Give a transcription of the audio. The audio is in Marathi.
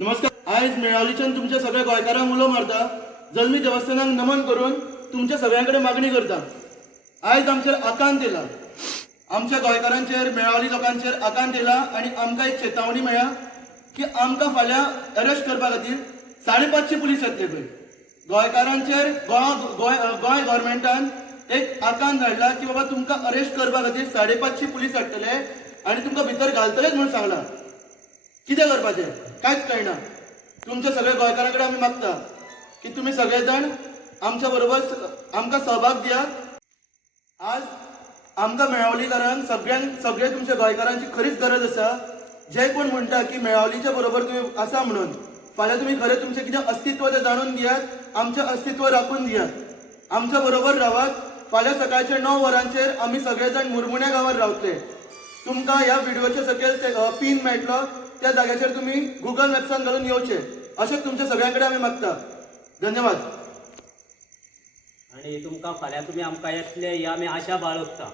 नमस्कार। आयज मेळावलीच्यान तुमच्या सगळ्या गोंयकारांक उलो मारता जल्मी देवस्थानाक नमन करून तुमच्या सगळ्यांकडे मागणी करता। आयज आमचेर आकांत येयला, आमच्या गोंयकारांचेर मेळावली लोकांचेर आकांत येयला आनी आमकां एक चेतावणी मेळ्ळा की आमकां फाल्यां अरेस्ट करपा खातीर 550 पुलीस येतले पळय। गोंयकारांचेर गोंय गव्हर्मेंटान एक आकांत हाडला की बाबा तुमकां अरेस्ट करपा खातीर 550 पुलीस हाडटले आनी तुमकां भितर घालतलेच म्हणून सांगला। कितें करपाचें कांयच कळना। तुमच्या सगळ्या गोंयकारांकडे आमी मागता की तुमी सगळे जाण आमच्या बरोबर आमकां सहभाग दियात। आज आमकां मेळावलीकारांक सगळे तुमच्या गोंयकारांची खरीच गरज आसा। जे कोण म्हणटा की मेळावलीच्या बरोबर तुमी आसा म्हणून फाल्यां तुमी खरें तुमचें कितें अस्तित्व तें जाणून दियात, आमचें अस्तित्व राखून दियात। आमच्या बरोबर रावात। फाल्यां सकाळचे 9 वरांचेर आमी सगळे जाण मुरमुण्या गांवांत रावतले। तुमकां ह्या व्हिडिओच्या सकयल पिन मेळटलो, त्या जाग्याचेर तुम्ही गुगल मॅप्सान घालून येवचे अशें तुमच्या सगळ्यांकडे आमी मागता। धन्यवाद। आणि तुमकां फाल्यां तुमी आमकां येतले ही आमी आशा बाळगता।